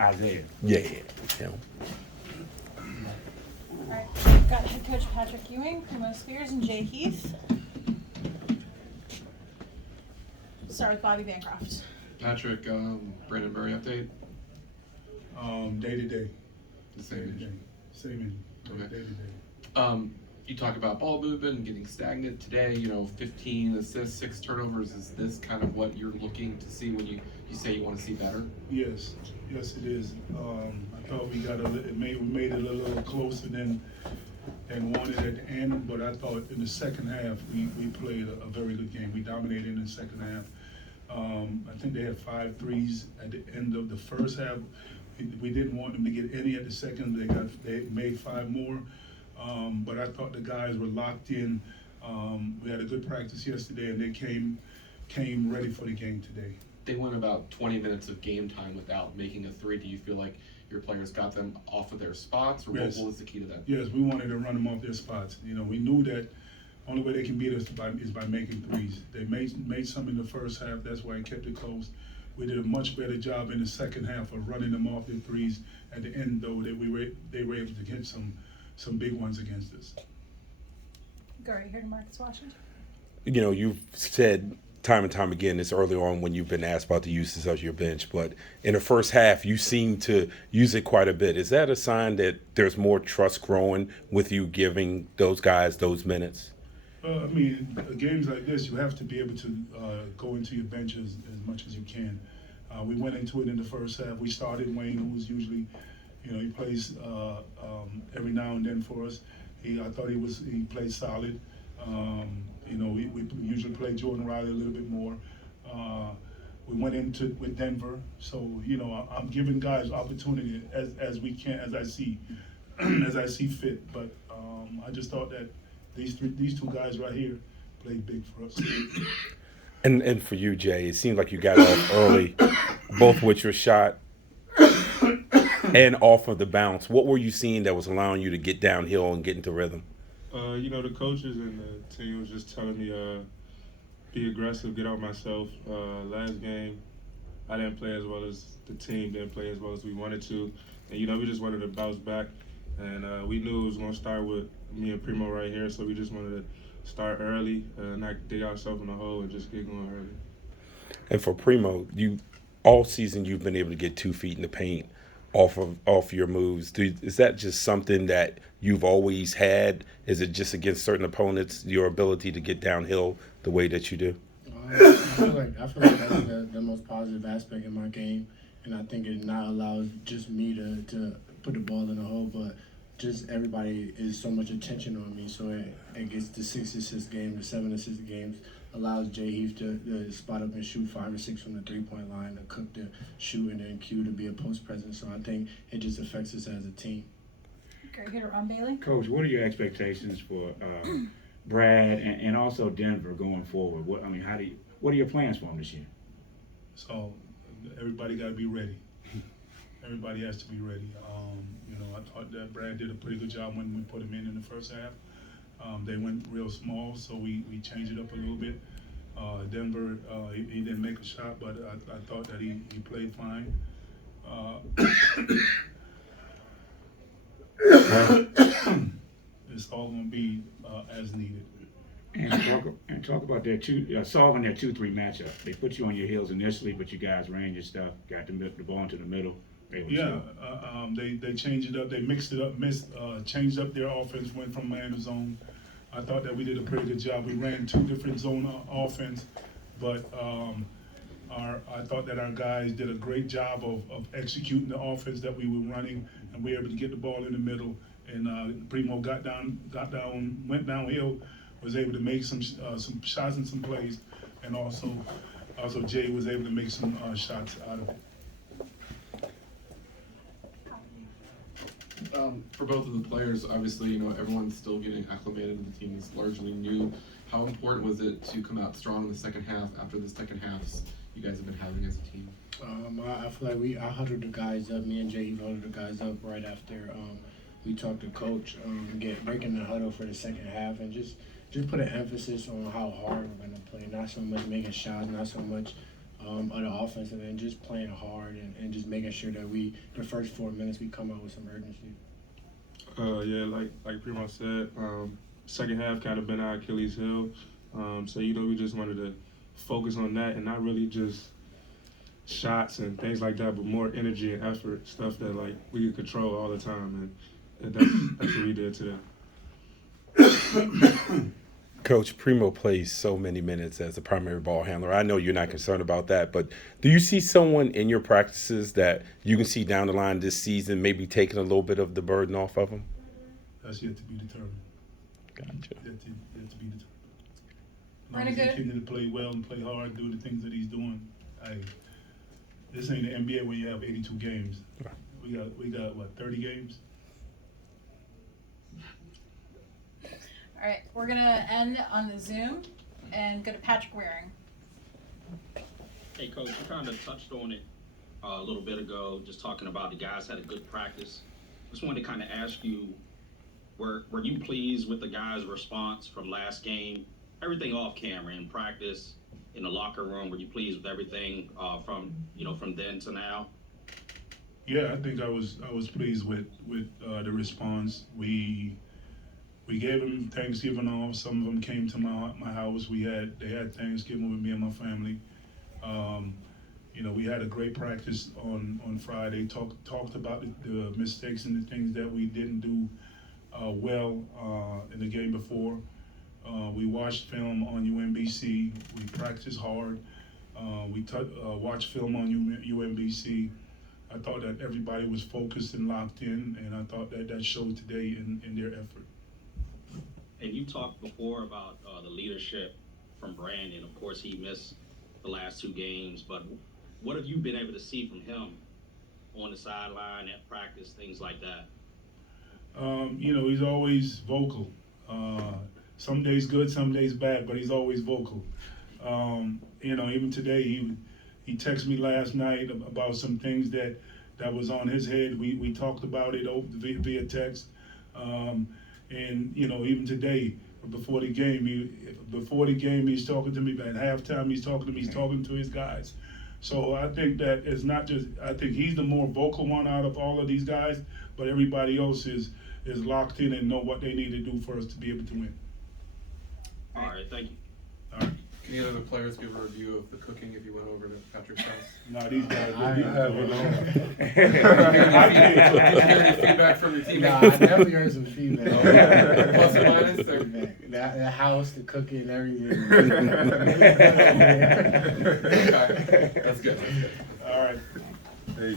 Isaiah. Yeah. All right, got head coach Patrick Ewing, Primo Spears, and Jay Heath. Start with Bobby Bancroft. Patrick, Brandon Murray update? Day to day. The same issue. Same Okay. day to day. You talk about ball movement and getting stagnant today, 15 assists, 6 turnovers. Is this kind of what you're looking to see when you say you want to see better? Yes, it is. I thought we made it a little closer than wanted at the end, but I thought in the second half we played a very good game. We dominated in the second half. I think they had 5 threes at the end of the first half. We didn't want them to get any at the second. They made 5 more. But I thought the guys were locked in. We had a good practice yesterday, and they came ready for the game today. They went about 20 minutes of game time without making a 3. Do you feel like your players got them off of their spots, or Yes. what was the key to that? Yes, we wanted to run them off their spots. We knew that only way they can beat us is by making threes. They made some in the first half. That's why I kept it close. We did a much better job in the second half of running them off their threes. At the end, though, they were able to get some big ones against us. Go right here to Marcus Washington. You've said time and time again, it's early on when you've been asked about the uses of your bench, but in the first half, you seem to use it quite a bit. Is that a sign that there's more trust growing with you giving those guys those minutes? Games like this, you have to be able to go into your bench as much as you can. We went into it in the first half. We started Wayne, who was usually, he plays every now and then for us. I thought he played solid. We usually play Jordan Riley a little bit more. We went into with Denver, so I'm giving guys opportunity as we can, as I see fit. But I just thought that these 2 guys right here played big for us. And for you, Jay, it seemed like you got off early, both with your shot and off of the bounce. What were you seeing that was allowing you to get downhill and get into rhythm? The coaches and the team was just telling me be aggressive, get out myself. Last game, I didn't play as well as the team didn't play as well as we wanted to. And, we just wanted to bounce back. And we knew it was going to start with me and Primo right here, so we just wanted to start early, not dig ourselves in the hole and just get going early. And for Primo, all season you've been able to get 2 feet in the paint off your moves. Is that just something that you've always had? Is it just against certain opponents, your ability to get downhill the way that you do? I feel like that's the most positive aspect in my game, and I think it not allows just me to put the ball in the hole, but just everybody is so much attention on me, so it gets the 6 assist game, the 7 assist games, allows Jay Heath to spot up and shoot 5 or 6 from the 3-point line, to Cook to shoot, and then Q to be a post presence. So I think it just affects us as a team. Go right here to Ron Bailey. Coach, what are your expectations for Brad and also Denver going forward? What are your plans for them this year? So everybody got to be ready. Everybody has to be ready. I thought that Brad did a pretty good job when we put him in the first half. They went real small, so we changed it up a little bit. Denver, he didn't make a shot, but I thought that he played fine. It's all going to be as needed. And talk about their solving their 2-3 matchup. They put you on your heels initially, but you guys ran your stuff, got the ball into the middle. They changed it up. They mixed it up, changed up their offense, went from man to zone. I thought that we did a pretty good job. We ran 2 different zone offense, but I thought that our guys did a great job of executing the offense that we were running, and we were able to get the ball in the middle. And Primo got down, went downhill, was able to make some shots and some plays, and also Jay was able to make some shots out of it. For both of the players, obviously, everyone's still getting acclimated and the team is largely new. How important was it to come out strong in the second half after the second halves you guys have been having as a team? I feel like I huddled the guys up. Me and Jay huddled the guys up right after we talked to coach, breaking the huddle for the second half, and just put an emphasis on how hard we're going to play. Not so much making shots, not so much of the offensive end, just playing hard and just making sure that the first 4 minutes, we come out with some urgency. Yeah, like Primo said, second half kind of been our Achilles heel. So, we just wanted to focus on that and not really just shots and things like that, but more energy and effort, stuff that we could control all the time, and that's what we did today. Coach, Primo plays so many minutes as a primary ball handler. I know you're not concerned about that, but do you see someone in your practices that you can see down the line this season maybe taking a little bit of the burden off of him? That's yet to be determined. Gotcha. Yet to be determined. As We're long in as a he good- continues to play well and play hard, do the things that he's doing. This ain't the NBA where you have 82 games. Right. We got what, 30 games? All right, we're gonna end on the Zoom and go to Patrick Ewing. Hey, Coach, you kind of touched on it a little bit ago, just talking about the guys had a good practice. Just wanted to kind of ask you, were you pleased with the guys' response from last game? Everything off camera in practice, in the locker room, were you pleased with everything from then to now? Yeah, I think I was pleased with the response. We gave them Thanksgiving off. Some of them came to my house. They had Thanksgiving with me and my family. We had a great practice on Friday. Talked about the mistakes and the things that we didn't do well in the game before. We watched film on UMBC. We practiced hard. We watched film on UMBC. I thought that everybody was focused and locked in, and I thought that showed today in their effort. And you talked before about the leadership from Brandon. Of course, he missed the last 2 games, but what have you been able to see from him on the sideline, at practice, things like that? He's always vocal. Some days good, some days bad, but he's always vocal. Even today, he texted me last night about some things that was on his head. We talked about it via text. Even today, before the game, he's talking to me. At halftime, he's talking to me. He's talking to his guys. So I think that it's not just. I think he's the more vocal one out of all of these guys, but everybody else is locked in and know what they need to do for us to be able to win. All right, thank you. All right. Can any other players give a review of the cooking if you went over to Patrick's house? Now these guys. Did you hear any feedback from your Nah, teammates? I definitely heard some feedback. Plus or minus? Or? Feedback. The house, the cooking, everything. Okay. That's good. All right. Hey.